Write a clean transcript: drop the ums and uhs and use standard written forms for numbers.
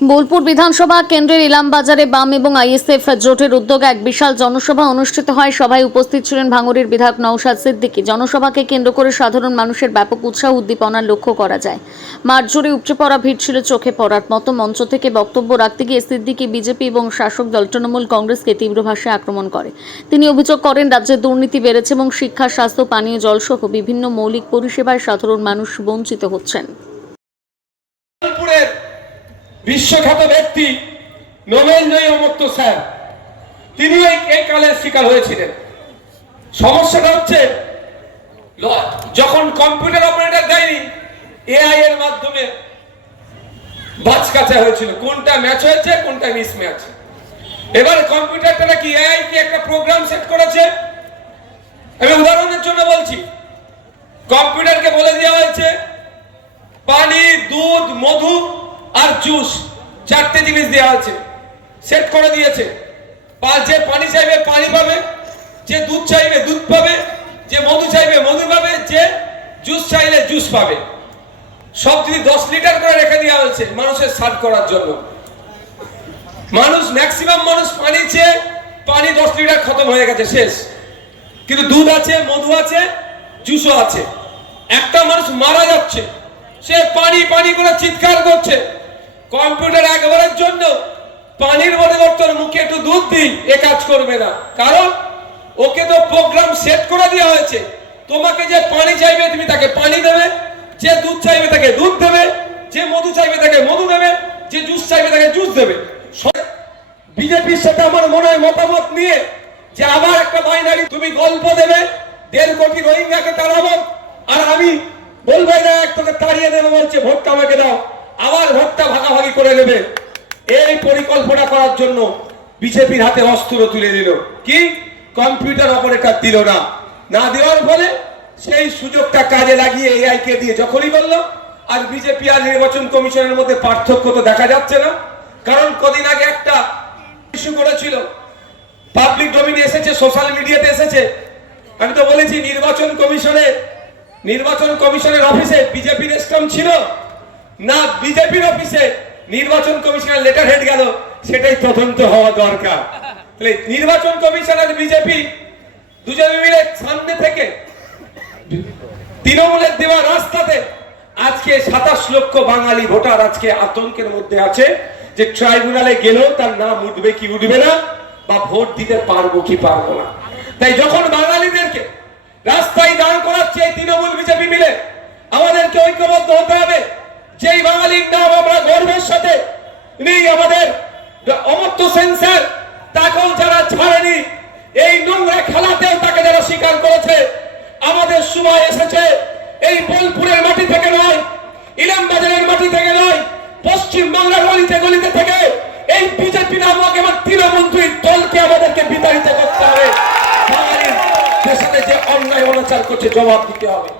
বোলপুর বিধানসভা কেন্দ্রের ইলামবাজারে বাম এবং আইএসএফ জোটের উদ্যোগে এক বিশাল জনসভা অনুষ্ঠিত হয়। সভায় উপস্থিত ছিলেন ভাঙড়ের বিধায়ক নওশাদ সিদ্দিকী। জনসভাকে কেন্দ্র করে সাধারণ মানুষের ব্যাপক উৎসাহ উদ্দীপনা লক্ষ্য করা যায়। মাঠ জুড়ে উপচে পড়া ভিড় ছিল চোখে পড়ার মতো। মঞ্চ থেকে বক্তব্য রাখতে গিয়ে সিদ্দিকী বিজেপি এবং শাসক দল তৃণমূল কংগ্রেসকে তীব্র ভাষায় আক্রমণ করে। তিনি অভিযোগ করেন রাজ্যে দুর্নীতি বেড়েছে এবং শিক্ষা, স্বাস্থ্য, পানীয় জল সহ বিভিন্ন মৌলিক পরিষেবায় সাধারণ মানুষ বঞ্চিত হচ্ছেন। বিশ্বখ্যাত ব্যক্তি নোবেলজয়ী অমর্ত্য স্যার, তিনি এই কালের শিকার হয়েছিলেন। সমস্যাটা হচ্ছে যখন কম্পিউটার অপারেটর দেয়নি, এআই এর মাধ্যমে বাছকাছা হয়েছিল কোনটা ম্যাচ হয়েছে কোনটা মিস ম্যাচ। এবার কম্পিউটারটা নাকি এআই কি একটা প্রোগ্রাম সেট করেছে। আমি উদাহরণের জন্য বলছি, কম্পিউটারকে বলে দেওয়া হয়েছে পানি, দুধ, মধু আর জুস, চারটে জিনিস দেওয়া আছে, সেট করে দিয়েছে। যে পানি চাইবে পানি পাবে, যে দুধ চাইবে দুধ পাবে, যে মধু চাইবে মধু পাবে, যে জুস চাইলে জুস পাবে। সব যদি 10 লিটার করে রেখে দেওয়া হয়েছে মানুষের সার্ভ করার জন্য। ম্যাক্সিমাম মানুষ পানি চেয়ে পানি 10 লিটার খতম হয়ে গেছে, শেষ। কিন্তু দুধ আছে, মধু আছে, জুসও আছে। একটা মানুষ মারা যাচ্ছে, সে পানি পানি করে চিৎকার করছে। কম্পিউটার একবারের জন্য পানির পরিবর্তন মুখে একটু দুধ দিই, এ কাজ করবে না। কারণ ওকে তো প্রোগ্রাম সেট করে দেওয়া হয়েছে, তোমাকে যে পানি চাইবে তুমি তাকে পানি দেবে, যে দুধ চাইবে তাকে দুধ দেবে, যে মধু চাইবে তাকে মধু দেবে, যে জুস চাইবে তাকে জুস দেবে। বিজেপির সাথে আমার মনে হয় মতামত নিয়ে যে আবার একটা বাইনারি তুমি গল্প দেবে 1.5 কোটি রোহিঙ্গাকে তাড়াবো, আর আমি বলবো না তোকে তাড়িয়ে দেবে, বলছে ভোটটা আমাকে দাও, আবার ভোটটা ভাগাভাগি করে নেবে। এই পরিকল্পনা করার জন্য বিজেপির হাতে অস্ত্র তুলে দিল। কি কম্পিউটার অপারেটর দিল না, না দেওয়ার ফলে সেই সুযোগটা কাজে লাগিয়ে এআই কে দিয়ে যখনই বললো। আর বিজেপি আর নির্বাচন কমিশনের মধ্যে পার্থক্য তো দেখা যাচ্ছে না। কারণ কদিন আগে একটা ইস্যু করেছিল, পাবলিক ডোমেইনে এসেছে, সোশ্যাল মিডিয়াতে এসেছে। আমি তো বলেছি নির্বাচন কমিশনের অফিসে বিজেপির স্ট্যাম্প ছিল না, বিজেপির অফিসে নির্বাচন কমিশনের লেটার হেড গেল, সেটাই তদন্ত হওয়া দরকার। তাহলে নির্বাচন কমিশন আর বিজেপি দুজনে মিলে সামনে থেকে তৃণমূলের দেওয়া রাস্তাতে আজকে 27 লক্ষ বাঙালি ভোটার আজকে আতঙ্কের মধ্যে আছে যে ট্রাইব্যুনালে গেলেও তার নাম উঠবে কি উঠবে না, বা ভোট দিতে পারবো কি পারবো না। তাই যখন বাঙালিদেরকে রাস্তায় দাঁড় করাচ্ছে তৃণমূল বিজেপি মিলে, আমাদেরকে ঐক্যবদ্ধ হতে হবে। যেই বাঙালির নাম আমরা গর্বের সাথে নেই, আমাদের অমর্ত্য সেন স্যার, তাকেও যারা ছাড়েনি, এই নোংরা খেলাতেও তাকে যারা স্বীকার করেছে, আমাদের সময় এসেছে এই বোলপুরের মাটি থেকে নয়, ইলামবাজারের মাটি থেকে নয়, পশ্চিম বাংলার গলিতে গলিতে থেকে এই বিজেপি নামক এবং তৃণমন্ত্রীর দলকে আমাদেরকে বিতাড়িত করতে হবে। বাঙালির দেশে যে অন্যায় অনাচার করছে জবাব দিতে হবে।